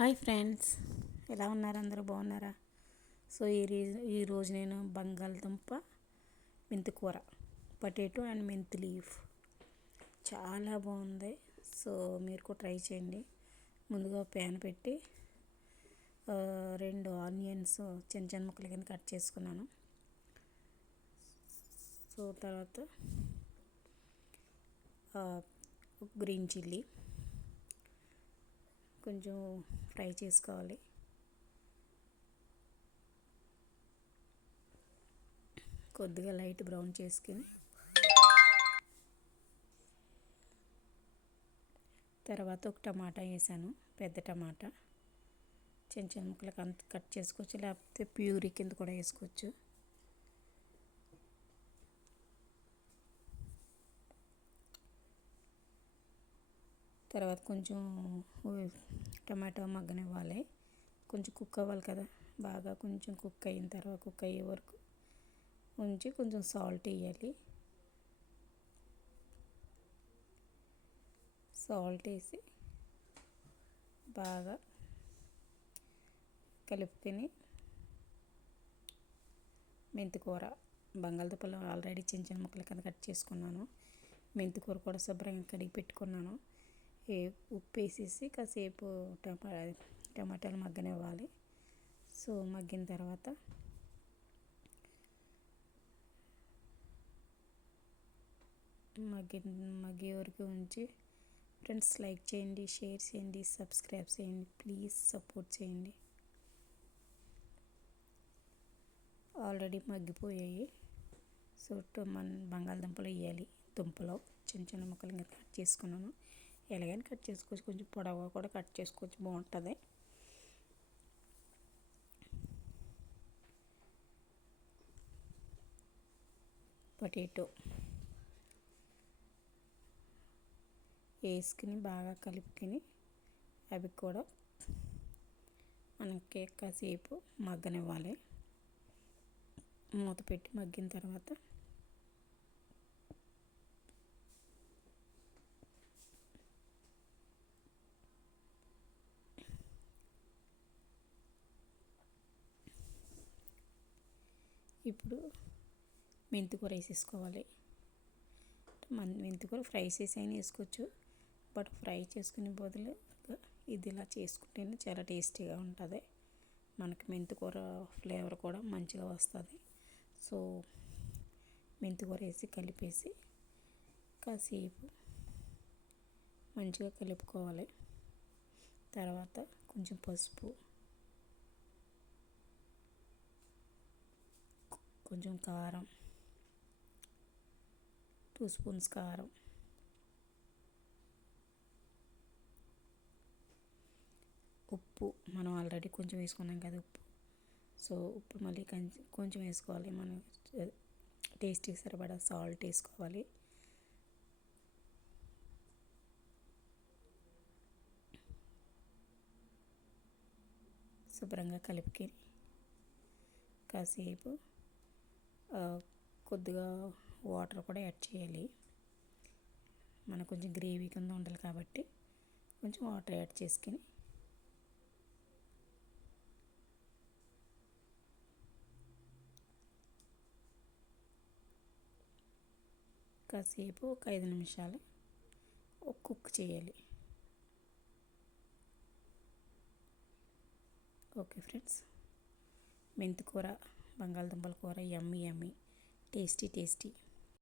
Hi friends. ఎలా ఉన్నారు? అందరూ బాగున్నారా? సో ఈ ఈరోజు నేను బంగాళదుంప మెంతి కూర పొటాటో అండ్ మెంతి లీఫ్. చాలా బాగుంది. సో మీరు కూడా ట్రై చేయండి. ముందుగా ప్యాన్ పెట్టి రెండు ఆనియన్స్ చిన్న చిన్న ముక్కల కింద కట్ చేసుకున్నాను. సో తర్వాత గ్రీన్ చిల్లీ. కొంచెం ఫ్రై చేసుకోవాలి. కొద్దిగా లైట్ బ్రౌన్ చేసుకుని తర్వాత ఒక టమాటా వేసాను పెద్ద టమాటా. చిన్న చిన్న ముక్కలకు అంత కట్ చేసుకోవచ్చు లేకపోతే ప్యూరీ కింద కూడా వేసుకోవచ్చు. తర్వాత కొంచెం టమాటో మగ్గనివ్వాలి. కొంచెం కుక్ అవ్వాలి కదా. బాగా కొంచెం కుక్ అయిన తర్వాత కుక్ అయ్యే వరకు ఉంచి కొంచెం సాల్ట్ వేయాలి. సాల్ట్ వేసి బాగా కలుపుకొని మెంతికూర బంగాళదుంపలు ఆల్రెడీ చిన్న చిన్న ముక్కల కింద కట్ చేసుకున్నాను. మెంతికూర కూడా శుభ్రంగా కడిగి పెట్టుకున్నాను. ఉప్పు వేసేసి కాసేపు టమా టమాటాలు మగ్గనివ్వాలి. సో మగ్గిన తర్వాత మగ్గి మగ్గే వరకు ఉంచి ఫ్రెండ్స్ లైక్ చేయండి షేర్ చేయండి సబ్స్క్రైబ్ చేయండి ప్లీజ్ సపోర్ట్ చేయండి. ఆల్రెడీ మగ్గిపోయాయి. సో మన బంగాళదుంపలు వేయాలి. దుంపలో చిన్న చిన్న ముక్కలు కట్ చేసుకున్నాను. ఎలాగైనా కట్ చేసుకోవచ్చు. కొంచెం పొడవ కూడా కట్ చేసుకోవచ్చు. బాగుంటుంది. పొటాటో. వేసుకుని బాగా కలుపుకొని అవి కూడా మనకి కాసేపు మగ్గనివ్వాలి. మూత పెట్టి మగ్గిన తర్వాత ఇప్పుడు మెంతికూర వేసేసుకోవాలి. మన మెంతికూర ఫ్రై చేసి అయినా వేసుకోవచ్చు. బట్ ఫ్రై చేసుకునే బదులు ఇది ఇలా చేసుకుంటేనే చాలా టేస్టీగా ఉంటుంది. మనకి మెంతికూర ఫ్లేవర్ కూడా మంచిగా వస్తుంది. సో మెంతికూర వేసి కలిపేసి కాసేపు మంచిగా కలుపుకోవాలి. తర్వాత కొంచెం పసుపు కొంచెం కారం. టూ స్పూన్స్ కారం. ఉప్పు. మనం ఆల్రెడీ కొంచెం వేసుకున్నాం కదా ఉప్పు. సో ఉప్పు మళ్ళీ కొంచెం వేసుకోవాలి. మనం టేస్ట్కి సరిపడా సాల్ట్ వేసుకోవాలి. శుభ్రంగా కలిపి కాసేపు కొద్దిగా వాటర్ కూడా యాడ్ చేయాలి. మనకు కొంచెం గ్రేవీ కింద ఉండాలి కాబట్టి కొంచెం వాటర్ యాడ్ చేసుకుని కాసేపు ఒక ఐదు నిమిషాలు కుక్ చేయాలి. ఓకే ఫ్రెండ్స్ మెంతికూర బంగాళదుంపల కూర యమ్మీ యమ్మీ టేస్టీ టేస్టీ